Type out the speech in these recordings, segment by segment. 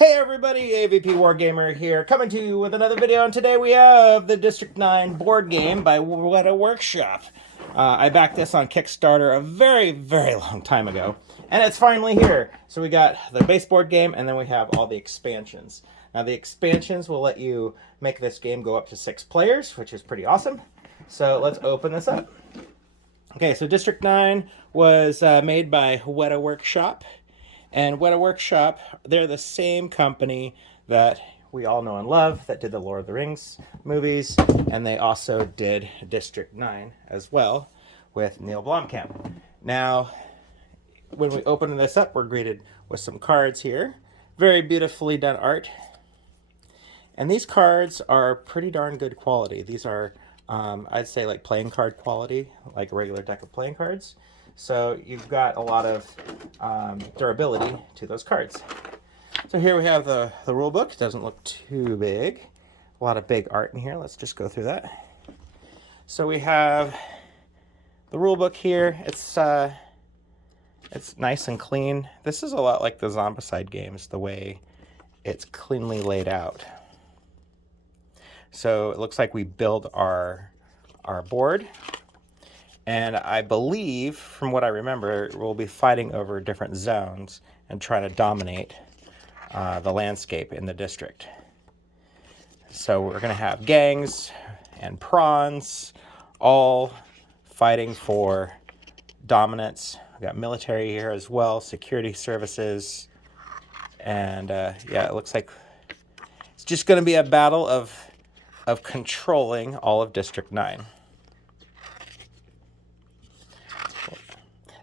Hey everybody, AVP Wargamer here, coming to you with another video, and today we have the District 9 board game by Weta Workshop. I backed this on Kickstarter a very, very long time ago, and it's finally here. So we got the base board game, and then we have all the expansions. Now the expansions will let you make this game go up to 6 players, which is pretty awesome. So let's open this up. Okay, so District 9 was made by Weta Workshop. And Weta Workshop, they're the same company that we all know and love that did the Lord of the Rings movies, and they also did District 9 as well with Neil Blomkamp. Now, when we open this up, we're greeted with some cards here. Very beautifully done art. And these cards are pretty darn good quality. These are, I'd say, like playing card quality, like a regular deck of playing cards. So you've got a lot of durability to those cards. So here we have the rule book. It doesn't look too big. A lot of big art in here. Let's just go through that. So we have the rule book here. It's nice and clean. This is a lot like the Zombicide games, the way it's cleanly laid out. So it looks like we build our board. And I believe, from what I remember, we'll be fighting over different zones and trying to dominate the landscape in the district. So we're going to have gangs and prawns all fighting for dominance. We've got military here as well, security services. And yeah, it looks like it's just going to be a battle of controlling all of District 9.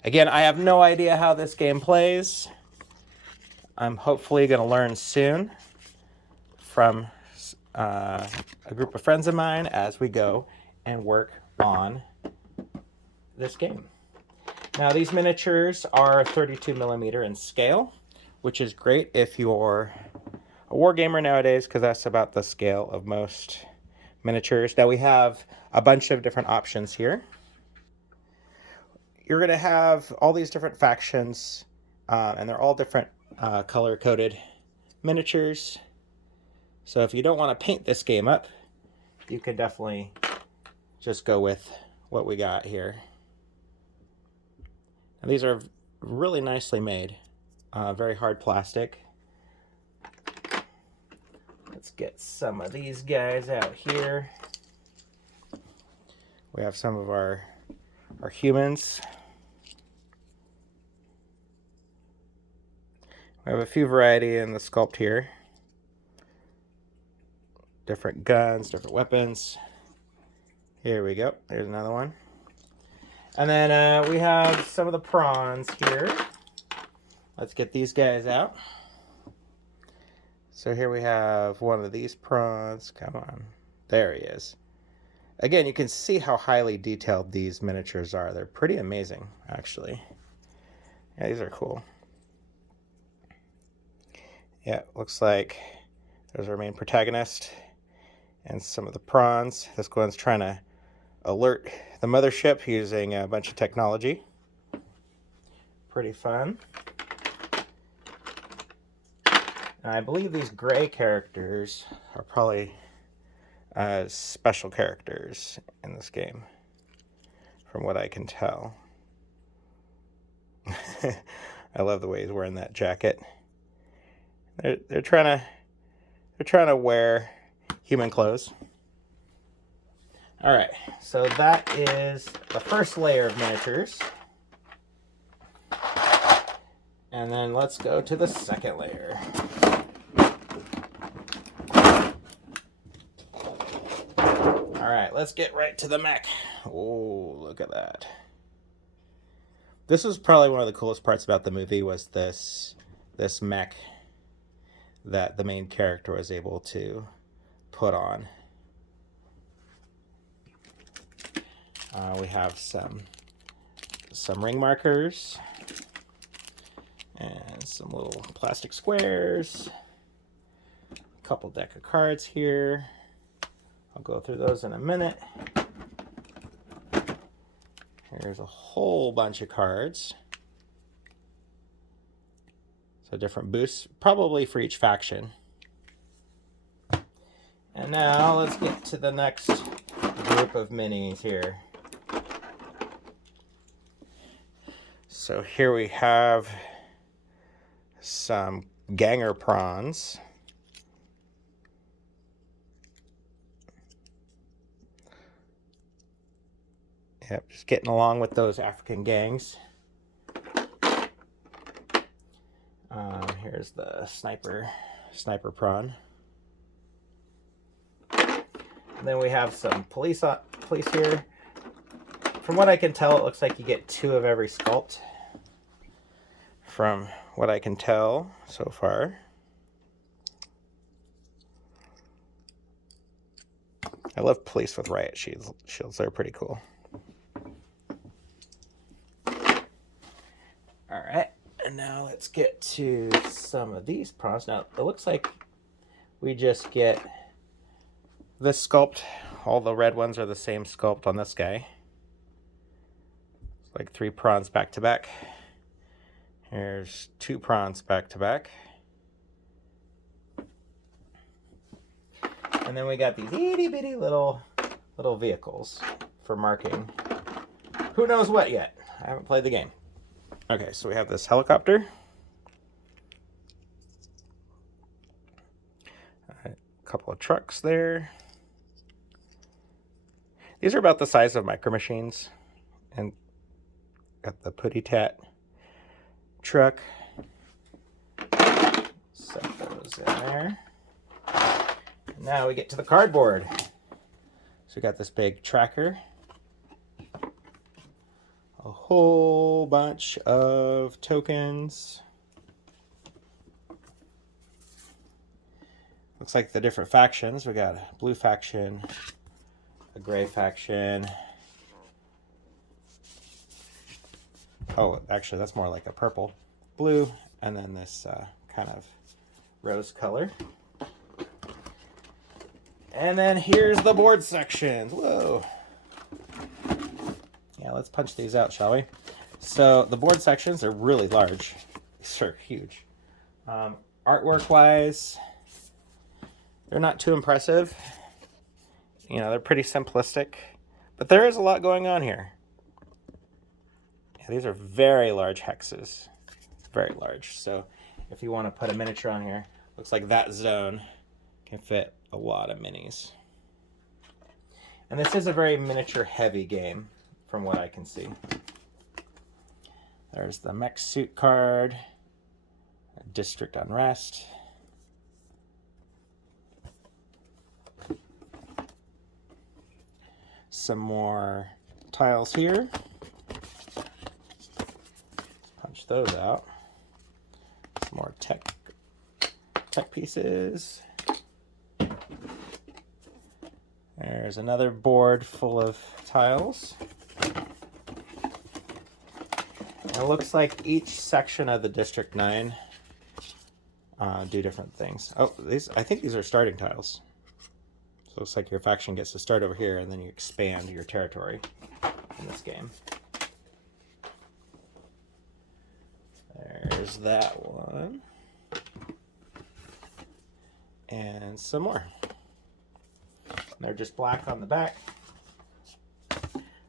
Again, I have no idea how this game plays. I'm hopefully going to learn soon from a group of friends of mine as we go and work on this game. Now, these miniatures are 32 millimeter in scale, which is great if you're a wargamer nowadays, because that's about the scale of most miniatures. Now, we have a bunch of different options here. You're going to have all these different factions, and they're all different color-coded miniatures. So if you don't want to paint this game up, you can definitely just go with what we got here. And these are really nicely made, very hard plastic. Let's get some of these guys out here. We have some of our humans. We have a few variety in the sculpt here. Different guns, different weapons. Here we go. There's another one. And then we have some of the prawns here. Let's get these guys out. So here we have one of these prawns. Come on. There he is. Again, you can see how highly detailed these miniatures are. They're pretty amazing, actually. Yeah, these are cool. Yeah, looks like there's our main protagonist and some of the prawns. This one's trying to alert the mothership using a bunch of technology. Pretty fun. And I believe these gray characters are probably special characters in this game, from what I can tell. I love the way he's wearing that jacket. They're trying to wear human clothes. All right, so that is the first layer of miniatures. And then let's go to the second layer. All right, let's get right to the mech. Oh, look at that. This was probably one of the coolest parts about the movie, was this mech that the main character was able to put on. We have some ring markers and some little plastic squares. A couple deck of cards here. I'll go through those in a minute. Here's a whole bunch of cards. So different boosts, probably for each faction. And now let's get to the next group of minis here. So here we have some ganger prawns. Yep, just getting along with those African gangs. Here's the sniper prawn. And then we have some police here. From what I can tell, it looks like you get 2 of every sculpt. From what I can tell so far. I love police with riot shields. They're pretty cool. All right, and now let's get to some of these prawns. Now, it looks like we just get this sculpt. All the red ones are the same sculpt on this guy. It's like 3 prawns back to back. Here's 2 prawns back to back. And then we got these itty bitty little vehicles for marking. Who knows what yet? I haven't played the game. Okay, so we have this helicopter. A couple of trucks there. These are about the size of micro machines. And got the putty tat truck. Set those in there. And now we get to the cardboard. So we got this big tracker. A whole bunch of tokens. Looks like the different factions. We got a blue faction, a gray faction. Oh, actually, that's more like a purple, blue, and then this kind of rose color. And then here's the board sections. Whoa. Yeah, let's punch these out, shall we? So the board sections are really large. These are huge. Artwork-wise, they're not too impressive. You know, they're pretty simplistic. But there is a lot going on here. Yeah, these are very large hexes. Very large. So if you want to put a miniature on here, looks like that zone can fit a lot of minis. And this is a very miniature-heavy game, from what I can see. There's the mech suit card, District Unrest. Some more tiles here. Punch those out. Some more tech pieces. There's another board full of tiles. It looks like each section of the District 9 do different things. Oh, I think these are starting tiles. So it looks like your faction gets to start over here, and then you expand your territory in this game. There's that one. And some more. They're just black on the back.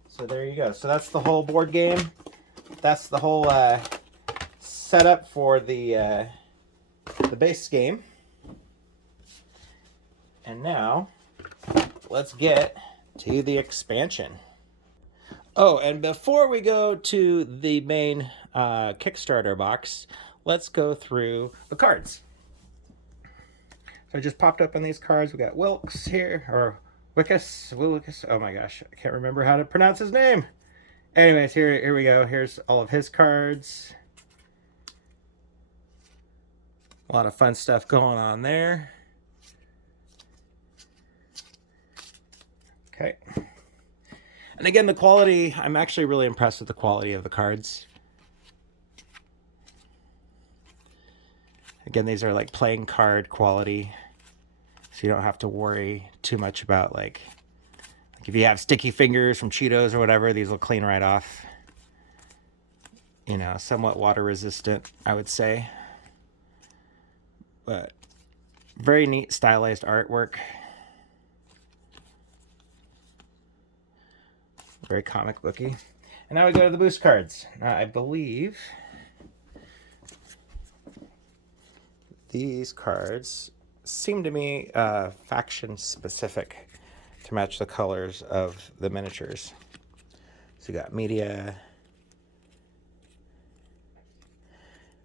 So there you go. So that's the whole board game. That's the whole setup for the base game. And now, let's get to the expansion. Oh, and before we go to the main Kickstarter box, let's go through the cards. So I just popped up on these cards. We got Wilkes here, or Wilkes. Oh my gosh, I can't remember how to pronounce his name. Anyways, here we go. Here's all of his cards. A lot of fun stuff going on there. Okay. And again, the quality, I'm actually really impressed with the quality of the cards. Again, these are like playing card quality. So you don't have to worry too much about like if you have sticky fingers from Cheetos or whatever, these will clean right off. You know, somewhat water resistant, I would say. But very neat stylized artwork. Very comic booky. And now we go to the boost cards. I believe these cards seem to me faction specific to match the colors of the miniatures. So you got media.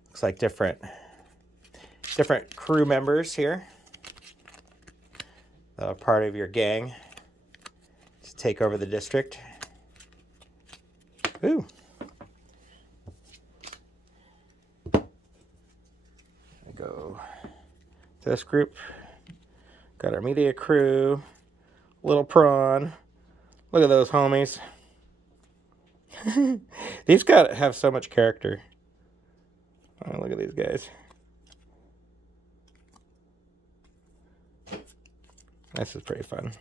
Looks like different crew members here. Part of your gang to take over the district. Ooh. Go to this group. Got our media crew. Little prawn. Look at those homies. These guys have so much character. Oh, look at these guys. This is pretty fun.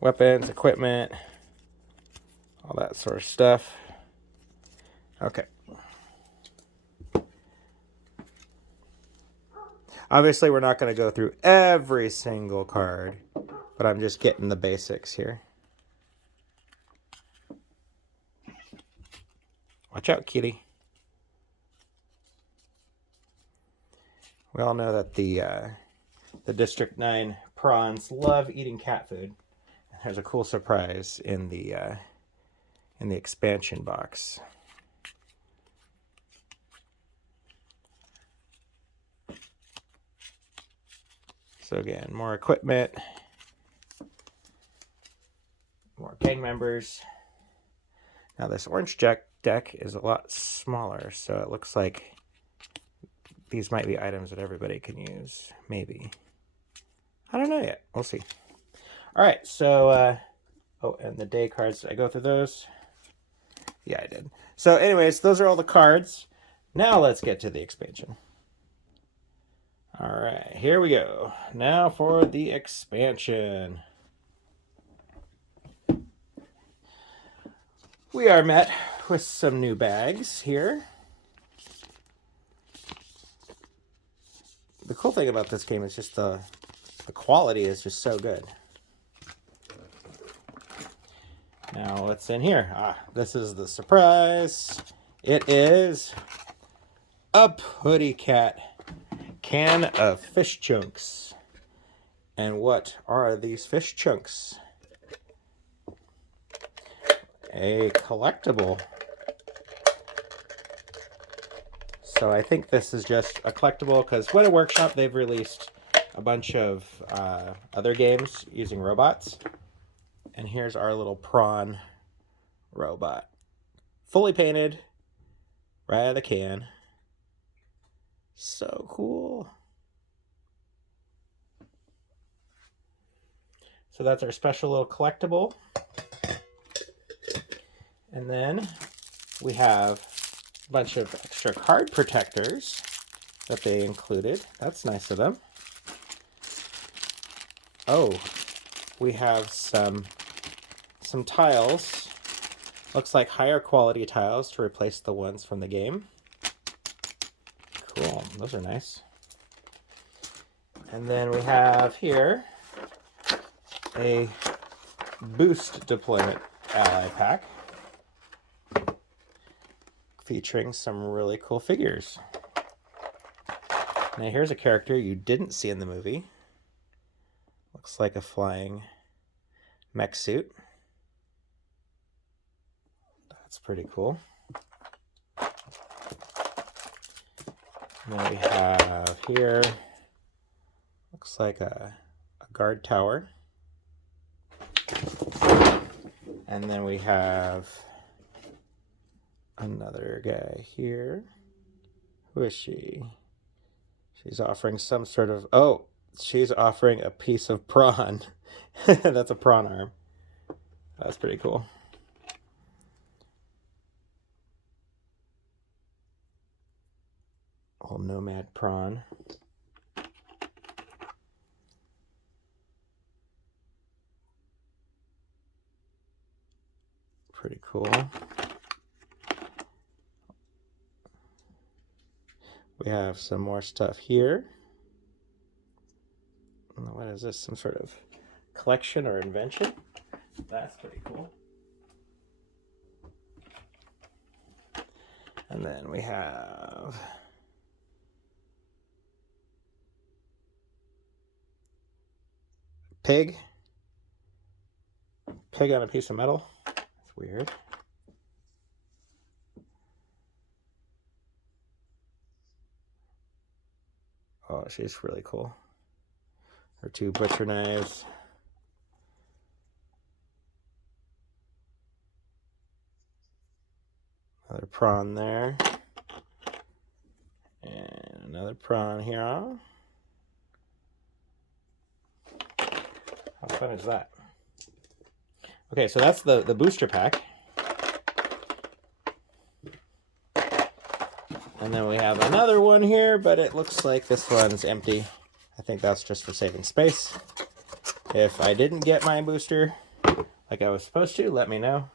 Weapons, equipment, all that sort of stuff. Okay. Obviously, we're not going to go through every single card, but I'm just getting the basics here. Watch out, kitty. We all know that the District 9 prawns love eating cat food. There's a cool surprise in the expansion box. So again, more equipment, more gang members. Now this orange deck is a lot smaller, so it looks like these might be items that everybody can use. Maybe. I don't know yet. We'll see. All right, so, oh, and the day cards, did I go through those? Yeah, I did. So anyways, those are all the cards. Now let's get to the expansion. All right, here we go. Now for the expansion. We are met with some new bags here. The cool thing about this game is just the quality is just so good. Now, what's in here? This is the surprise. It is a Putty Cat can of fish chunks. And what are these fish chunks? A collectible. So I think this is just a collectible because Weta Workshop, they've released a bunch of other games using robots. And here's our little prawn robot. Fully painted, right out of the can. So cool. So that's our special little collectible. And then we have a bunch of extra card protectors that they included. That's nice of them. Oh, we have some tiles. Looks like higher quality tiles to replace the ones from the game. Cool, those are nice. And then we have here a boost deployment ally pack featuring some really cool figures. Now here's a character you didn't see in the movie. Looks like a flying mech suit. That's pretty cool. And then we have here, looks like a guard tower. And then we have another guy here. Who is she? She's offering some sort of, oh, she's offering a piece of prawn. That's a prawn arm. That's pretty cool. Old nomad prawn. Pretty cool. We have some more stuff here. What is this? Some sort of collection or invention? That's pretty cool. And then we have pig on a piece of metal. That's weird. Oh, she's really cool. Her 2 butcher knives. Another prawn there. And another prawn here. How fun is that? Okay, so that's the booster pack. And then we have another one here, but it looks like this one's empty. I think that's just for saving space. If I didn't get my booster like I was supposed to, let me know.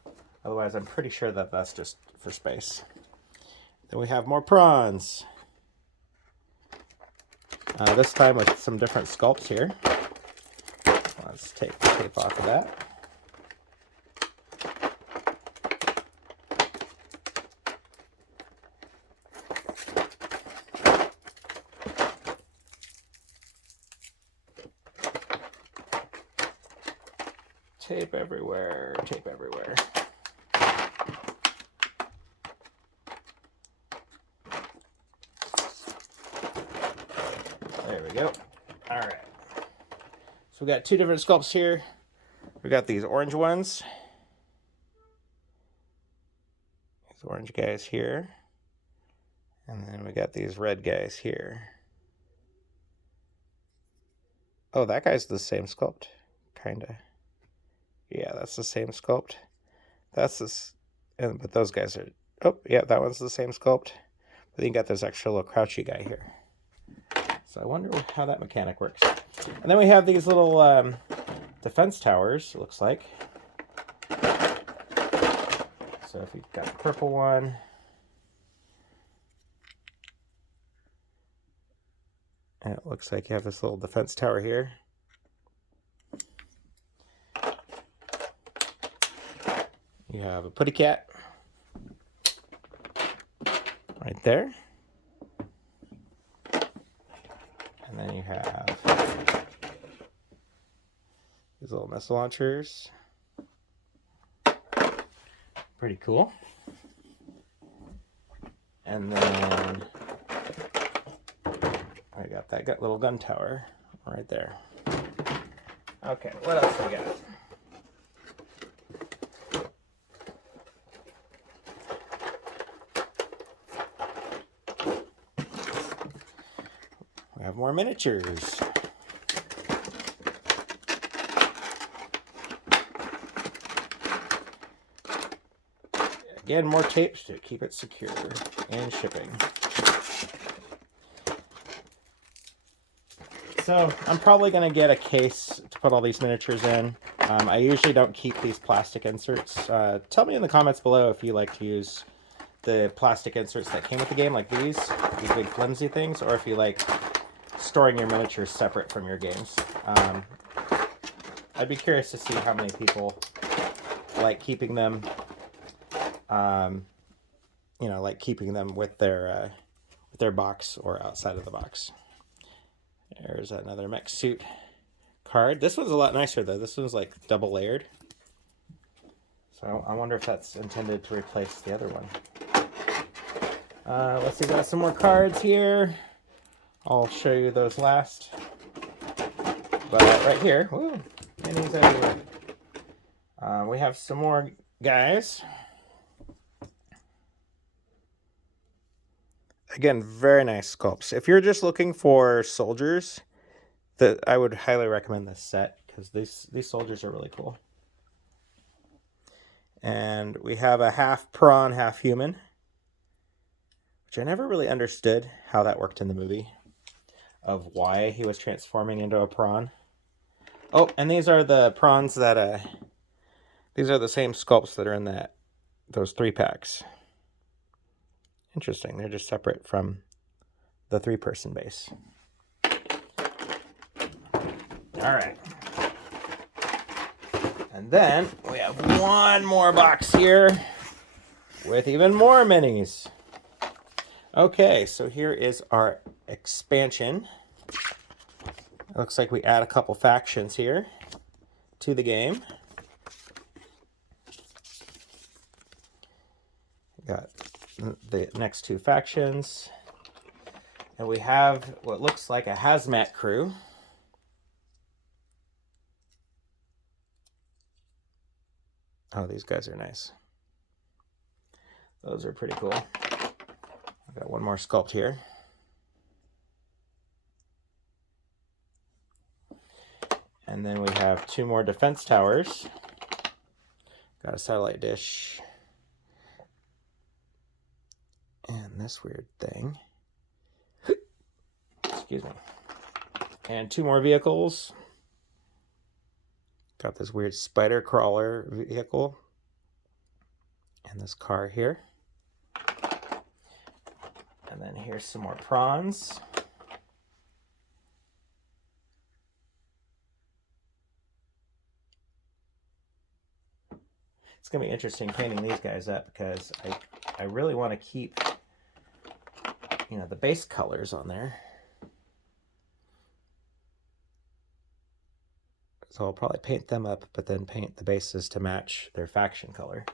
Otherwise, I'm pretty sure that that's just for space. Then we have more prawns. This time with some different sculpts here. Let's take the tape off of that. Tape everywhere, tape everywhere. There we go. All right. So we got 2 different sculpts here. We got these orange ones. These orange guys here. And then we got these red guys here. Oh, that guy's the same sculpt. Kinda. Yeah, that's the same sculpt. That's this, but those guys are, oh, yeah, that one's the same sculpt. But then you got this extra little crouchy guy here. So I wonder how that mechanic works. And then we have these little defense towers, it looks like. So if you've got the purple one, and it looks like you have this little defense tower here. You have a putty cat right there. And then you have these little missile launchers. Pretty cool. And then I got that little gun tower right there. Okay, what else we got? We have more miniatures. Again, more tapes to keep it secure and shipping. So I'm probably going to get a case to put all these miniatures in. I usually don't keep these plastic inserts. Tell me in the comments below if you like to use the plastic inserts that came with the game, like these big flimsy things, or if you like storing your miniatures separate from your games. I'd be curious to see how many people like keeping them, you know, like keeping them with their box or outside of the box. There's another mech suit card. This one's a lot nicer though. This one's like double layered. So I wonder if that's intended to replace the other one. Let's see, got some more cards here. I'll show you those last. But right here, woo, minis everywhere. We have some more guys. Again, very nice sculpts. If you're just looking for soldiers, I would highly recommend this set because these soldiers are really cool. And we have a half prawn, half human, which I never really understood how that worked in the movie, of why he was transforming into a prawn. Oh, and these are the prawns that these are the same sculpts that are in those 3-packs. Interesting. They're just separate from the 3-person base. All right. And then we have one more box here with even more minis. Okay, so here is our expansion. It looks like we add a couple factions here to the game. Got the next two factions. And we have what looks like a hazmat crew. Oh, these guys are nice. Those are pretty cool. I've got one more sculpt here. And then we have two more defense towers. Got a satellite dish. And this weird thing. Excuse me. And two more vehicles. Got this weird spider crawler vehicle. And this car here. And then here's some more prawns. It's going to be interesting painting these guys up because I really want to keep, you know, the base colors on there. So I'll probably paint them up, but then paint the bases to match their faction color.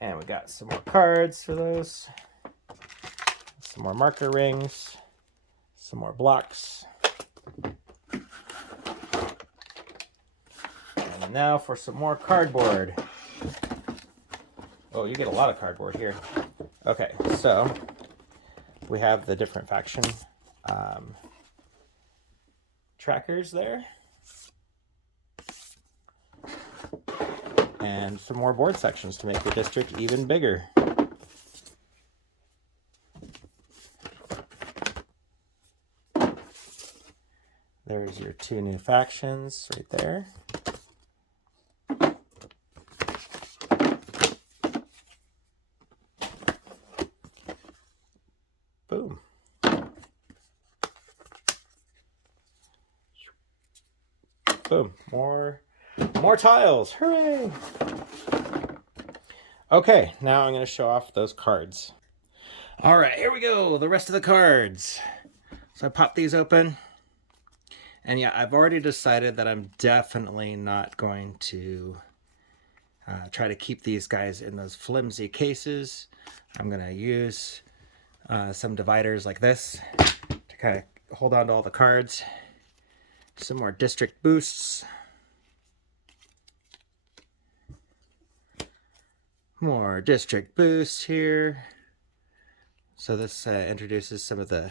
And we got some more cards for those. Some more marker rings. Some more blocks. And now for some more cardboard. Oh, you get a lot of cardboard here. Okay, so we have the different faction trackers there. And some more board sections to make the district even bigger. There's your two new factions right there. Boom. Boom. More tiles. Hooray! Okay, now I'm going to show off those cards. All right, here we go. The rest of the cards. So I pop these open. And yeah, I've already decided that I'm definitely not going to try to keep these guys in those flimsy cases. I'm going to use some dividers like this to kind of hold on to all the cards. Some more district boosts. More district boosts here. So this introduces some of the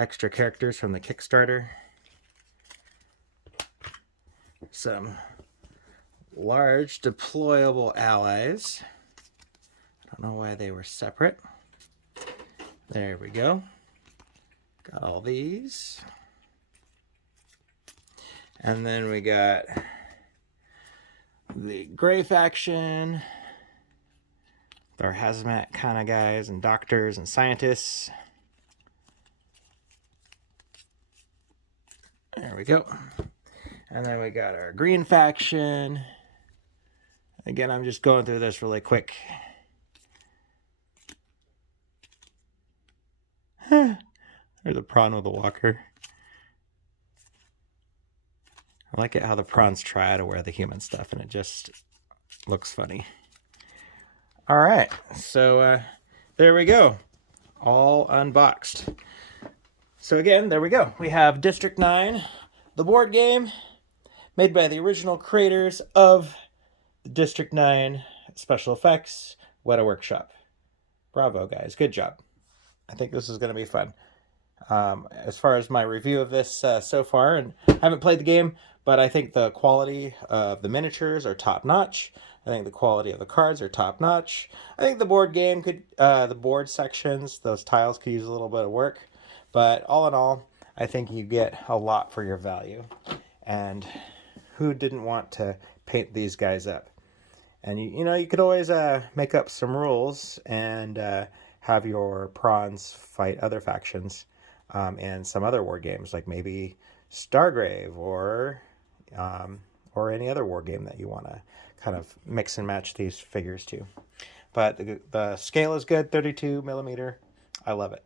extra characters from the Kickstarter. Some large deployable allies. I don't know why they were separate. There we go. Got all these. And then we got the gray faction. Our hazmat kind of guys and doctors and scientists. There we go. And then we got our green faction. Again, I'm just going through this really quick. There's a prawn with a walker. I like it how the prawns try to wear the human stuff and it just looks funny. All right, so there we go. All unboxed. So again, there we go. We have District 9, the board game, made by the original creators of District 9 special effects, Weta Workshop. Bravo, guys. Good job. I think this is going to be fun. As far as my review of this so far, and I haven't played the game, but I think the quality of the miniatures are top-notch. I think the quality of the cards are top-notch. I think the board game could, the board sections, those tiles could use a little bit of work. But all in all, I think you get a lot for your value. And who didn't want to paint these guys up? And you know, you could always make up some rules and have your prawns fight other factions. in some other war games, like maybe Stargrave or any other war game that you want to kind of mix and match these figures to. But the scale is good, 32 millimeter. I love it.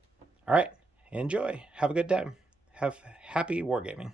All right, enjoy. Have a good time. Have happy wargaming.